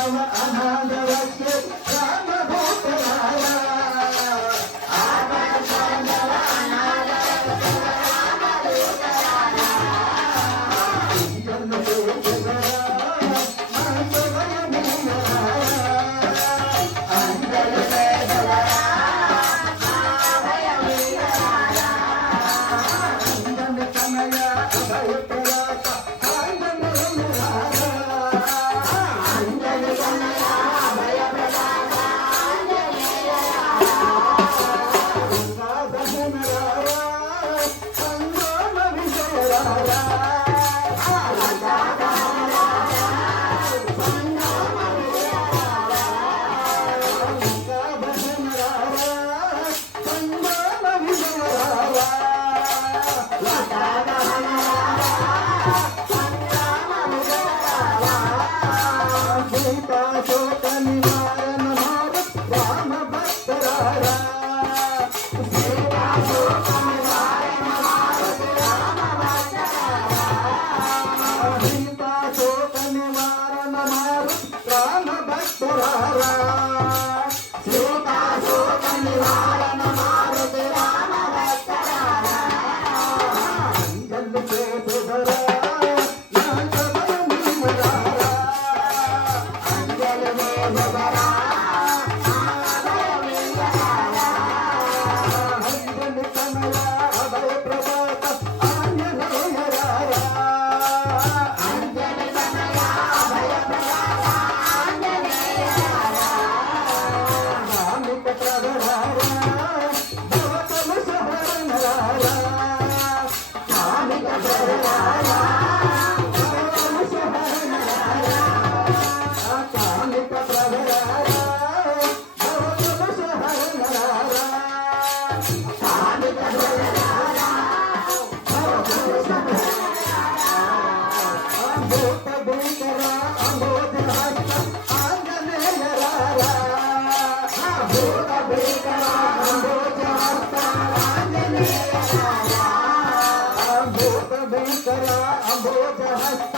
আধার camera. হয়ে যায়